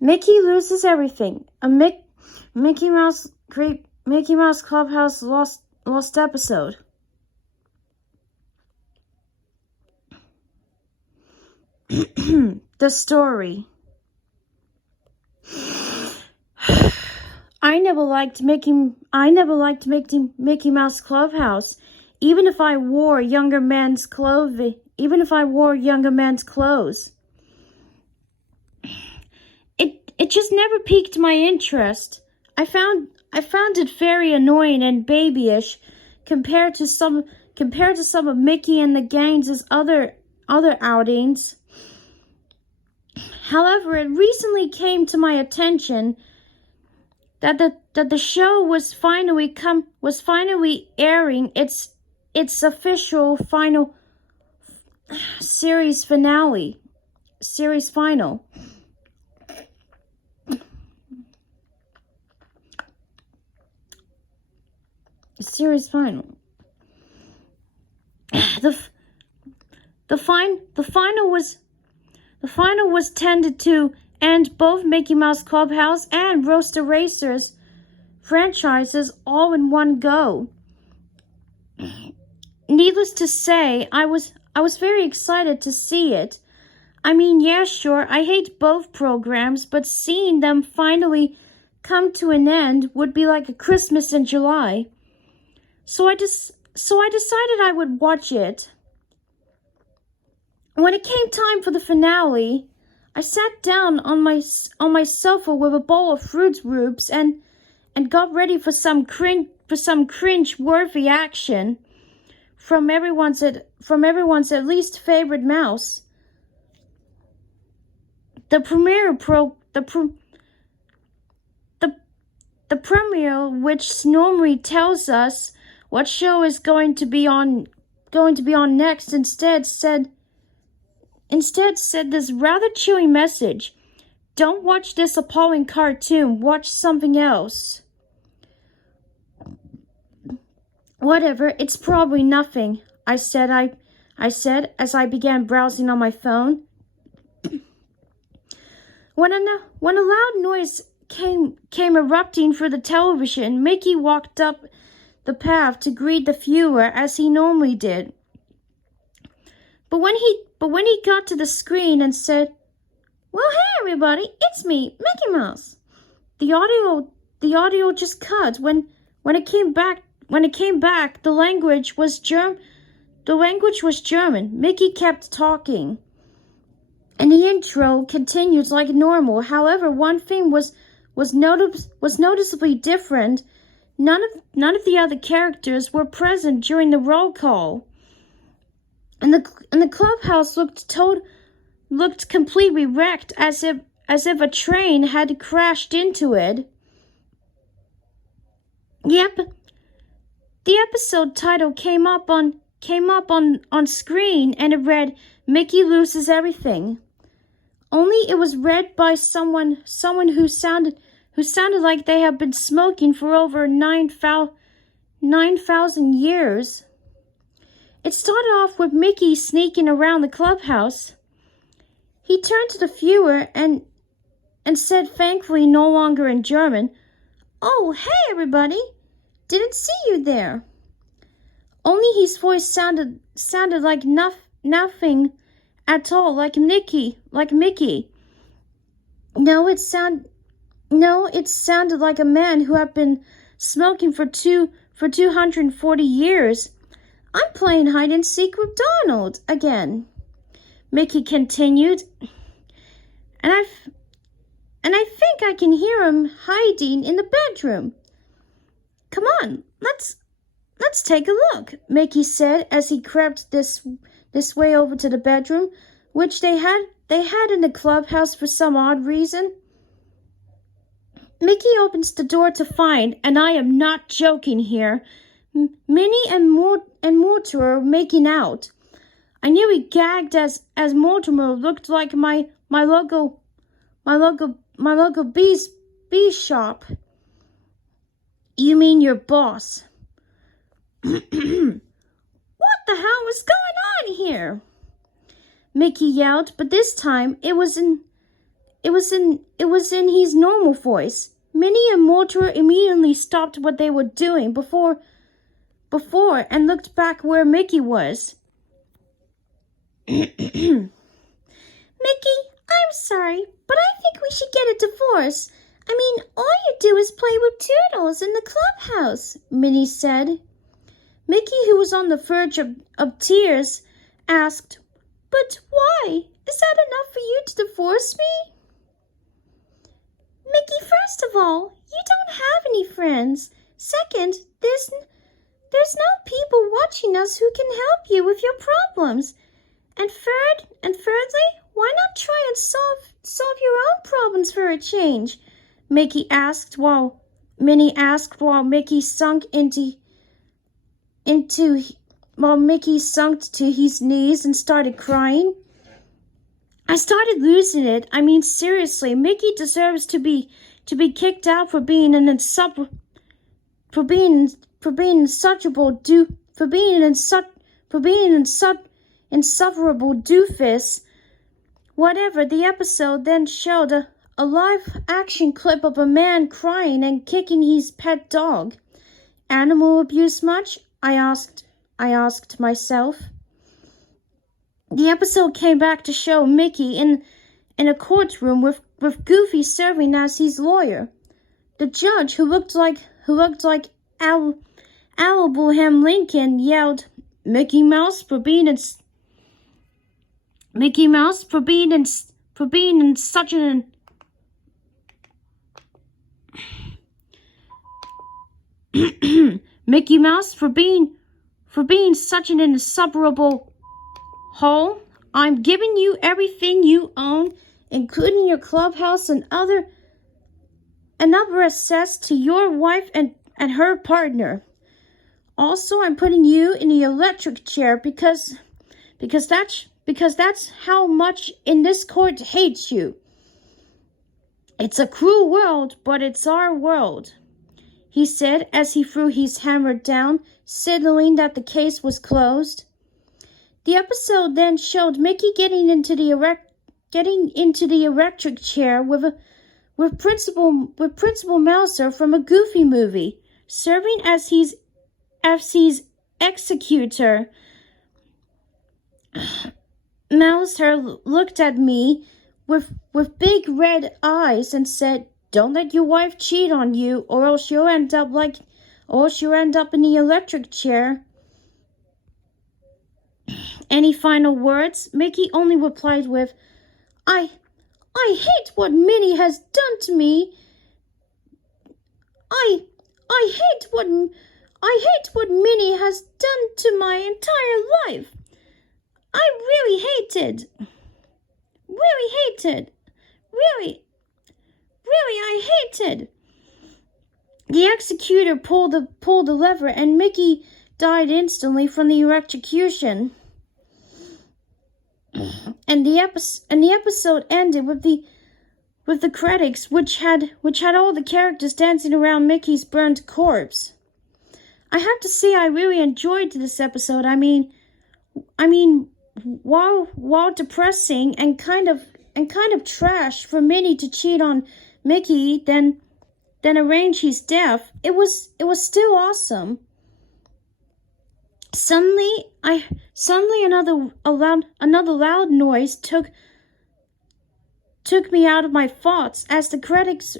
Mickey loses everything. Mickey Mouse Clubhouse lost episode. The story. I never liked Mickey Mouse Clubhouse, even if I wore younger man's clothes. It just never piqued my interest. I found it very annoying and babyish compared to some of Mickey and the gang's other outings. However, it recently came to my attention that the show was finally airing its official final series final. The final was tended to end both Mickey Mouse Clubhouse and Roaster Racers franchises all in one go. Needless to say, I was very excited to see it. I mean, yeah, sure, I hate both programs, but seeing them finally come to an end would be like a Christmas in July. So I decided I would watch it. When it came time for the finale, I sat down on my sofa with a bowl of Fruit Loops and got ready for some cringe-worthy action from everyone's at least favorite mouse. The premiere, which normally tells us what show is going to be on next, instead said this rather chewy message: "Don't watch this appalling cartoon, watch something else." Whatever, it's probably nothing, I said as I began browsing on my phone. When a loud noise came erupting through the television, Mickey walked up the path to greet the viewer as he normally did. But when he got to the screen and said, "Well, hey everybody, it's me, Mickey Mouse," the audio just cut. When it came back, the language was German. Mickey kept talking, and the intro continued like normal. However, one thing was noticeably different. None of the other characters were present during the roll call. And the clubhouse looked completely wrecked, as if a train had crashed into it. Yep, the episode title came up on screen, and it read "Mickey Loses Everything." Only it was read by someone who sounded like they had been smoking for over 9,000 years. It started off with Mickey sneaking around the clubhouse. He turned to the viewer and said, thankfully no longer in German, "Oh, hey everybody, didn't see you there." Only his voice sounded like nothing at all like Mickey. No, it sounded like a man who had been smoking for 240 years. "I'm playing hide and seek with Donald again," Mickey continued, and I think I can hear him hiding in the bedroom. "Come on, let's take a look," Mickey said as he crept this way over to the bedroom, which they had in the clubhouse for some odd reason. Mickey opens the door to find, and I am not joking here, Minnie and Mortimer making out. I nearly gagged as Mortimer looked like my local bee shop. "You mean your boss?" "What the hell is going on here?" Mickey yelled, but this time it was in in his normal voice. Minnie and Mortimer immediately stopped what they were doing before and looked back where Mickey was. Mickey, I'm sorry, but I think we should get a divorce. I mean, all you do is play with turtles in the clubhouse, Minnie said. Mickey, who was on the verge of tears, asked, But why? Is that enough for you to divorce me? Mickey, first of all, you don't have any friends. Second, there's no people watching us who can help you with your problems. And thirdly, why not try and solve your own problems for a change? Minnie asked while Mickey sunk to his knees and started crying. I started losing it. I mean, seriously, Mickey deserves to be kicked out for being an insufferable doofus. Whatever. The episode then showed a live action clip of a man crying and kicking his pet dog. Animal abuse much? I asked myself. The episode came back to show Mickey in a courtroom with Goofy serving as his lawyer. The judge, who looked like Abraham Lincoln, yelled, Mickey Mouse for being in such an Mickey Mouse for being such an insufferable hole. I'm giving you everything you own, including your clubhouse and other assets to your wife and her partner. Also, I'm putting you in the electric chair because that's how much in this court hates you. It's a cruel world, but it's our world, he said as he threw his hammer down, signaling that the case was closed. The episode then showed Mickey getting into the electric chair with Principal Mouser from a Goofy movie, serving as his executor. Mouser looked at me with big red eyes and said, Don't let your wife cheat on you, or else you'll end up in the electric chair. Any final words? Mickey only replied with, I hate what Minnie has done to me. I hate what Minnie has done to my entire life. I really hated. Really, I hated. The executor pulled the lever, and Mickey died instantly from the electrocution. And the episode ended with the credits, which had all the characters dancing around Mickey's burnt corpse. I have to say, I really enjoyed this episode. I mean, while depressing and kind of trash for Minnie to cheat on Mickey, then arrange his death, it was still awesome. Suddenly another loud noise took me out of my thoughts as the credits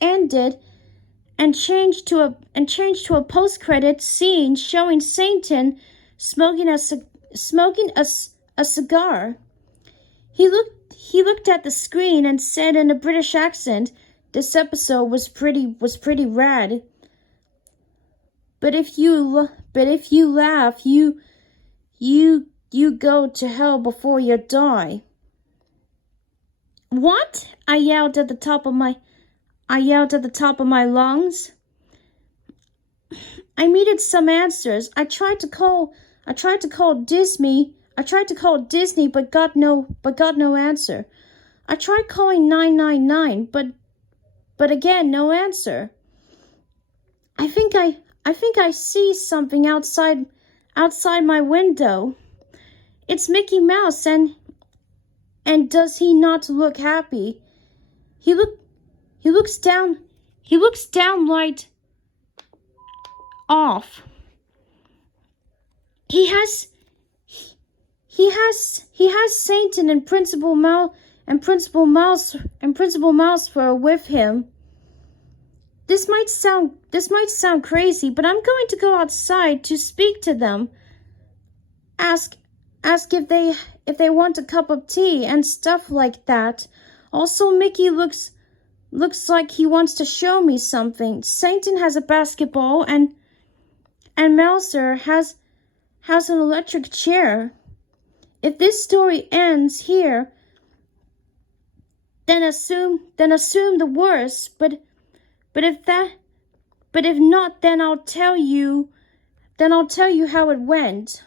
ended and changed to a post-credit scene showing Satan smoking a cigar. He looked at the screen and said in a British accent, "This episode was pretty rad. But if you laugh, you go to hell before you die." What? I yelled at the top of my lungs. I needed some answers. I tried to call Disney, but got no answer. I tried calling 999, but again, no answer. I think I see something outside my window. It's Mickey Mouse and And does he not look happy? He looks downright off. He has Satan and Principal Mouse with him. This might sound crazy, but I'm going to go outside to speak to them. Ask if they want a cup of tea and stuff like that. Also, Mickey looks like he wants to show me something. Satan has a basketball and Mouser has an electric chair. If this story ends here, then assume the worst. But if not, then I'll tell you how it went.